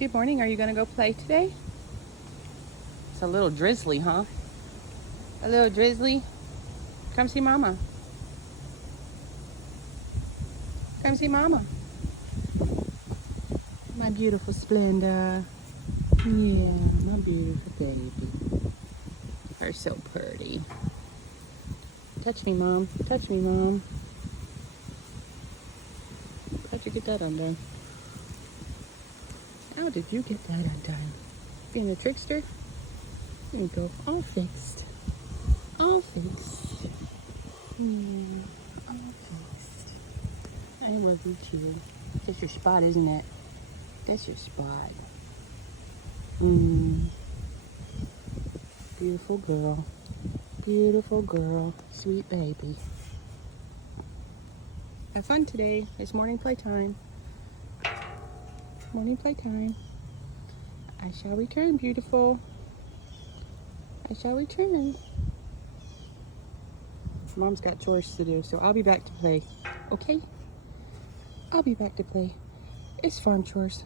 Good morning. Are you going to go play today? It's a little drizzly, huh? A little drizzly. Come see Mama. Come see Mama. My beautiful Splenda. Yeah, my beautiful baby. You're so pretty. Touch me, Mom. Touch me, Mom. How'd you get that undone? How did you get that undone? Being a trickster? There you go. All fixed. All fixed. Yeah, all fixed. I wasn't you. That's your spot, isn't it? That's your spot. Beautiful girl. Beautiful girl. Sweet baby. Have fun today. It's morning playtime. Morning playtime. I shall return, beautiful. I shall return. Mom's got chores to do, so I'll be back to play. Okay? I'll be back to play. It's fun, chores.